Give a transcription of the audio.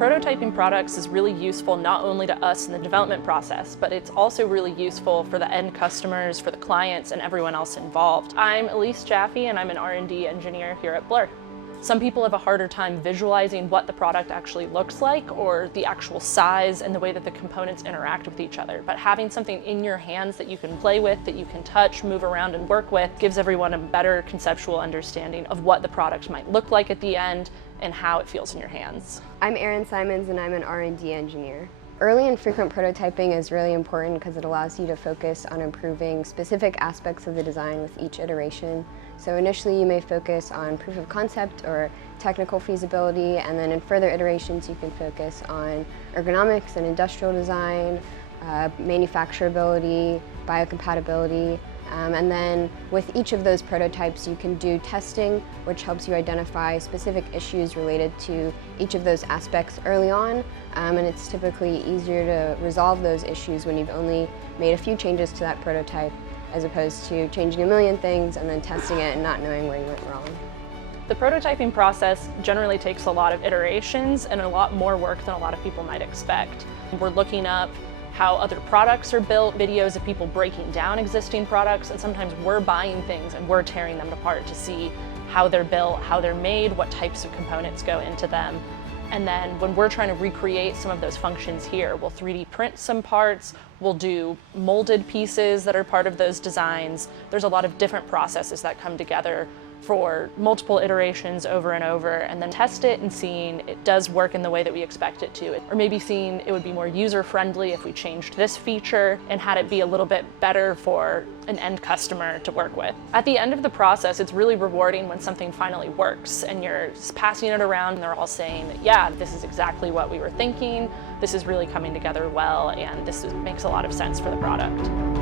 Prototyping products is really useful not only to us in the development process, but it's also really useful for the end customers, for the clients, and everyone else involved. I'm Elise Jaffe, and I'm an R&D engineer here at Blur. Some people have a harder time visualizing what the product actually looks like, or the actual size and the way that the components interact with each other. But having something in your hands that you can play with, that you can touch, move around, and work with gives everyone a better conceptual understanding of what the product might look like at the end and how it feels in your hands. I'm Erin and I'm an R&D engineer. Early and frequent prototyping is really important because it allows you to focus on improving specific aspects of the design with each iteration. So initially you may focus on proof of concept or technical feasibility, and then in further iterations you can focus on ergonomics and industrial design, manufacturability, biocompatibility, and then with each of those prototypes you can do testing, which helps you identify specific issues related to each of those aspects early on, and it's typically easier to resolve those issues when you've only made a few changes to that prototype, as opposed to changing a million things and then testing it and not knowing where you went wrong. The prototyping process generally takes a lot of iterations and a lot more work than a lot of people might expect. We're looking up how other products are built, videos of people breaking down existing products, and sometimes we're buying things and we're tearing them apart to see how they're built, how they're made, what types of components go into them. And then when we're trying to recreate some of those functions here, we'll 3D print some parts, we'll do molded pieces that are part of those designs. There's a lot of different processes that come together for multiple iterations over and over, and then test it and seeing it does work in the way that we expect it to. Or maybe seeing it would be more user-friendly if we changed this feature and had it be a little bit better for an end customer to work with. At the end of the process, it's really rewarding when something finally works and you're passing it around and they're all saying, yeah, this is exactly what we were thinking, this is really coming together well, and this makes a lot of sense for the product.